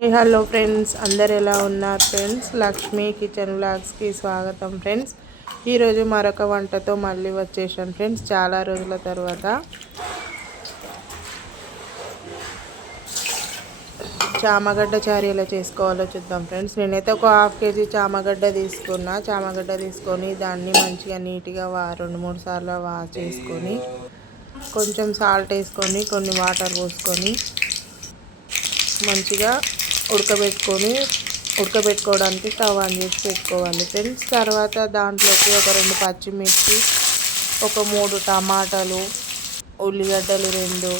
Hello friends అందరు ఎలా ఉన్నారు ఫ్రెండ్స్? లక్ష్మీ కిచెన్ బ్లాగ్స్కి స్వాగతం ఫ్రెండ్స్. ఈరోజు మరొక వంటతో మళ్ళీ వచ్చేసాను ఫ్రెండ్స్ చాలా రోజుల తర్వాత. చామగడ్డ చారు ఎలా చేసుకోవాలో చూద్దాం ఫ్రెండ్స్. నేనైతే ఒక హాఫ్ కేజీ చామగడ్డ తీసుకున్నా. చామగడ్డ తీసుకొని దాన్ని మంచిగా నీట్గా వా రెండు మూడు సార్లు వాష్ చేసుకొని కొంచెం సాల్ట్ వేసుకొని కొన్ని వాటర్ పోసుకొని మంచిగా ఉడకబెట్టుకొని ఉడకబెట్టుకోవడానికి స్టవ్ ఆన్ చేసి పెట్టుకోవాలి ఫ్రెండ్స్. తర్వాత దాంట్లోకి ఒక రెండు పచ్చిమిర్చి ఒక మూడు టమాటాలు ఉల్లిగడ్డలు రెండు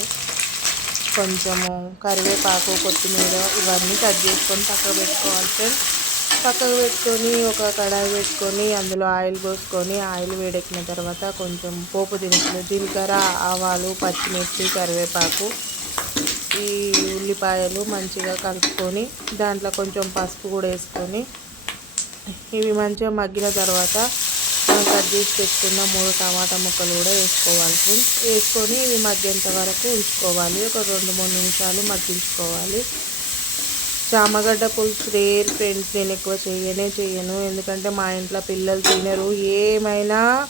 కొంచెము కరివేపాకు కొత్తిమీర ఇవన్నీ కట్ చేసుకొని పక్కకు పెట్టుకోవాలి ఫ్రెండ్స్. పక్కకు పెట్టుకొని ఒక కడాయి పెట్టుకొని అందులో ఆయిల్ పోసుకొని ఆయిల్ వేడెక్కిన తర్వాత కొంచెం పోపు దినుసులు జీలకర్ర ఆవాలు పచ్చిమిర్చి కరివేపాకు ఈ ఉల్లిపాయలు మంచిగా కలుపుకొని దాంట్లో కొంచెం పసుపు కూడా వేసుకొని ఇవి మంచిగా మగ్గిన తర్వాత మనం కట్ చేసి పెట్టుకున్న మూడు టమాటా ముక్కలు కూడా వేసుకోవాలి ఫ్రెండ్స్. వేసుకొని ఇవి మగ్గేంత వరకు ఉంచుకోవాలి. ఒక రెండు మూడు నిమిషాలు మగ్గించుకోవాలి. చామగడ్డ పులుసు రేర్ ఫ్రెండ్స్ నేను ఎక్కువ చేయనే చేయను. ఎందుకంటే మా ఇంట్లో పిల్లలు తినరు. ఏమైనా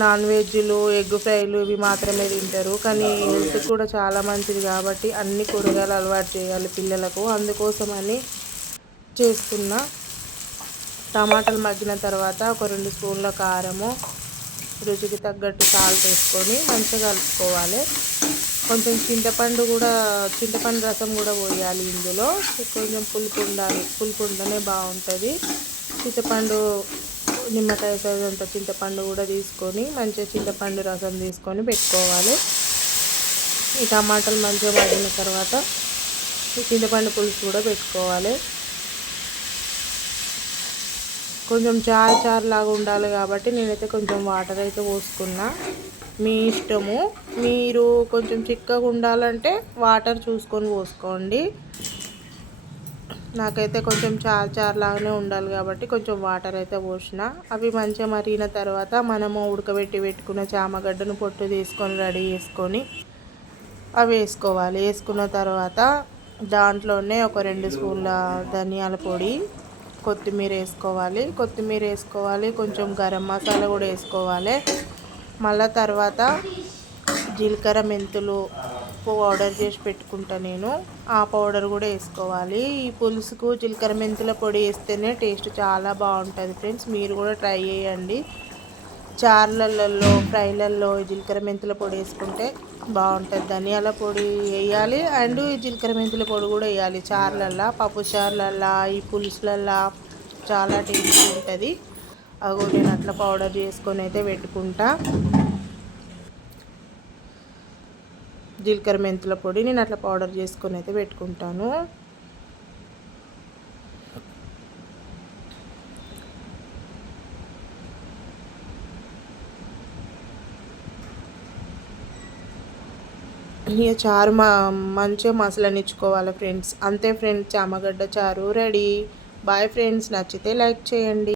నాన్ వెజ్లు ఎగ్ ఫ్రైలు ఇవి మాత్రమే తింటారు. కానీ హెల్త్ కూడా చాలా మంచిది కాబట్టి అన్ని కూరగాయలు అలవాటు చేయాలి పిల్లలకు. అందుకోసమని చేస్తున్నా టమాటాలు మగ్గిన తర్వాత ఒక రెండు స్పూన్ల కారము రుచికి తగ్గట్టు సాల్ట్ వేసుకొని మంచిగా కలుపుకోవాలి. కొంచెం చింతపండు కూడా చింతపండు రసం కూడా పోయాలి ఇందులో. కొంచెం పులుపు ఉండాలి. పులుపు ఉంటేనే బాగుంటుంది. చింతపండు నిమ్మకాయ సైజ్ అంత చింతపండు కూడా తీసుకొని మంచిగా చింతపండు రసం తీసుకొని పెట్టుకోవాలి. ఈ టమాటాలు మంచిగా పడిన తర్వాత ఈ చింతపండు పులుసు కూడా పెట్టుకోవాలి. కొంచెం చారు చారు లాగా ఉండాలి కాబట్టి నేనైతే కొంచెం వాటర్ అయితే పోసుకున్నా. మీ ఇష్టము. మీరు కొంచెం చిక్కగా ఉండాలంటే వాటర్ చూసుకొని పోసుకోండి. నాకైతే కొంచెం చార్ చార్ లాగానే ఉండాలి కాబట్టి కొంచెం వాటర్ అయితే పోసిన. అవి మంచిగా మరిగిన తర్వాత మనము ఉడకబెట్టి పెట్టుకున్న చామగడ్డను పొట్టు తీసుకొని రెడీ చేసుకొని అవి వేసుకోవాలి. వేసుకున్న తర్వాత దాంట్లోనే ఒక రెండు స్పూన్ల ధనియాల పొడి కొత్తిమీర వేసుకోవాలి. కొత్తిమీర వేసుకోవాలి కొంచెం గరం మసాలా కూడా వేసుకోవాలి. మళ్ళీ తర్వాత జీలకర్ర మెంతులు పౌడర్ చేసి పెట్టుకుంటా నేను. ఆ పౌడర్ కూడా వేసుకోవాలి. ఈ పులుసుకు జీలకర్ర మెంతుల పొడి వేస్తేనే టేస్ట్ చాలా బాగుంటుంది ఫ్రెండ్స్. మీరు కూడా ట్రై చేయండి. చార్లలలో ఫ్రైలలో జీలకర్ర మెంతుల పొడి వేసుకుంటే బాగుంటుంది. ధనియాల పొడి వేయాలి అండ్ జీలకర్ర మెంతుల పొడి కూడా వేయాలి. చార్లల్లా పప్పు చార్లల్లో ఈ పులుసులల్లో చాలా టేస్ట్ ఉంటుంది. అవి నేను అట్లా పౌడర్ చేసుకొని అయితే పెట్టుకుంటా. జీలకర్ర మెంతుల పొడి నేను అట్లా పౌడర్ చేసుకొని అయితే పెట్టుకుంటాను. ఇక చారు మా మంచిగా మసలనిచ్చుకోవాలి ఫ్రెండ్స్. అంతే ఫ్రెండ్స్ చామగడ్డ చారు రెడీ. బాయ్ ఫ్రెండ్స్ నచ్చితే లైక్ చేయండి.